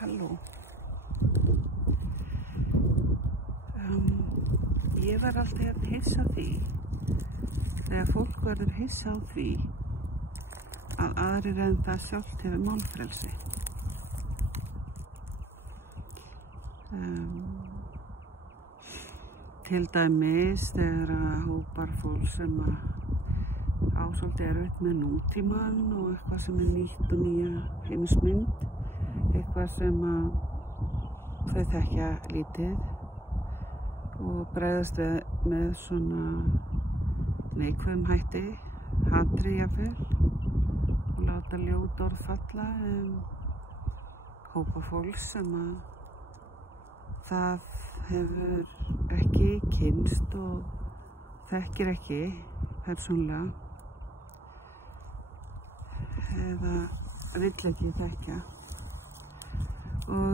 Halló. Ég var alltaf jafn hissa á því þegar fólk verður hissa á því að aðrir en það sjálft hefur málfrelsi. Til dæmis þegar hópar fólk sem á svolítið erfitt með nútímann og eitthvað sem nýtt og nýja heimsmynd, eitthvað sem þau þekkja lítið og bregðast með svona neikvæðum hætti, hatri jafnvel, og láta ljót orð falla hópa fólks sem það hefur ekki kynnst og þekkir ekki persónulega eða vill ekki þekkja. Og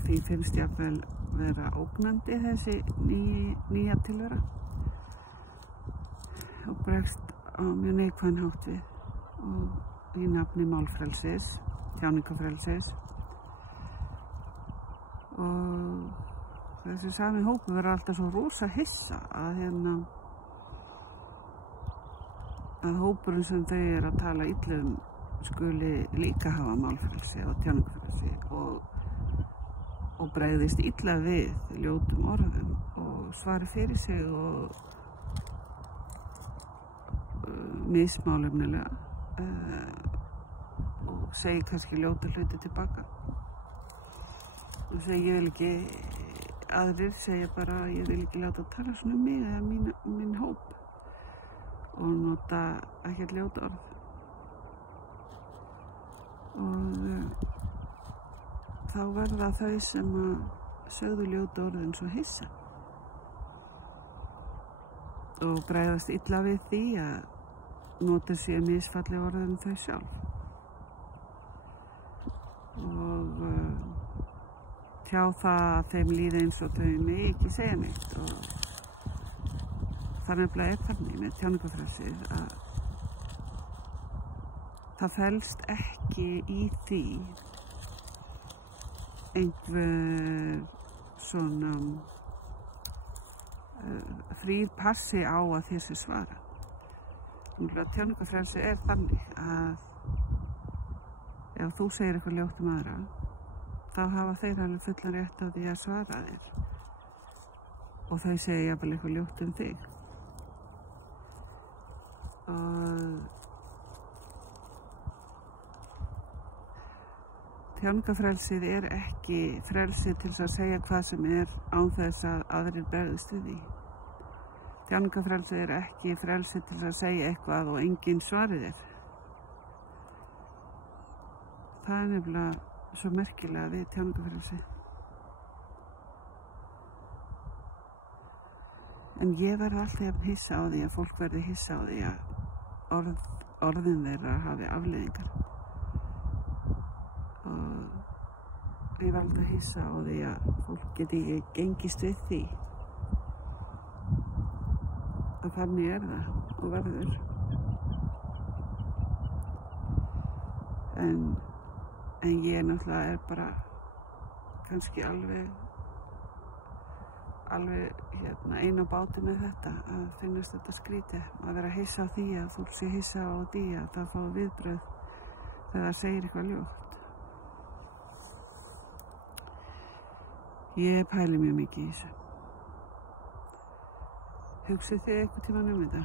því finnst jafnvel vera ógnandi þessi nýja tilvera og bregst á mjög neikvæðan hátt við og í nafni málfrelsis, tjáningafrelsis. Og þessi sami hópur verður alltaf svo rosa hissa að hópurinn sem þau eru að tala illa skuli líka hafa málfrelsi og tjáningafrelsi og bregðist illa við ljótum orðum og svari fyrir sig og mismálefnilega og segi kannski ljóta hluti tilbaka og segi ég vil ekki, aðrir segja bara ég vil ekki láta tala svona um mig eða minn hóp og nota ekkert ljót orð. Og þá verða þau sem sögðu ljóta orðin svo hissa og bregðast illa við því að nota sér misfalli orðin þau sjálf og tjá það að þeim líði eins og þau megi ekki segja neitt og það nefnilega þannig með tjáningafrelsið að það felst ekki í því einhver svona frír passi á að þessu svara. Tjáningafrelsi þannig að ef þú segir eitthvað ljótt aðra, þá hafa þeir alveg fullan rétt á því að svara þér og þau segja jafnvel eitthvað ljótt þig. Tjáningafrelsið ekki frelsi til að segja hvað sem án þess að aðrir bregðist við því. Tjáningafrelsið ekki frelsi til að segja eitthvað og enginn svari þér. Það nefnilega svo merkilega við tjáningafrelsi. En ég verði alltaf jafn hissa á því að fólk verði hissa á því að orðin þeirra hafi afleiðingar. Og ég var alltaf hissa á því að fólk geti gengist við því að þannig það og verður. En ég náttúrulega bara kannski alveg einn á báti með þetta að finnast þetta skrítið að vera hissa á því að fólk sé hissa á því að það fá viðbrögð þegar það segir eitthvað ljótt. Ég pæli mjög mikið í þessu. Hugsið þið einhvern tímann um þetta?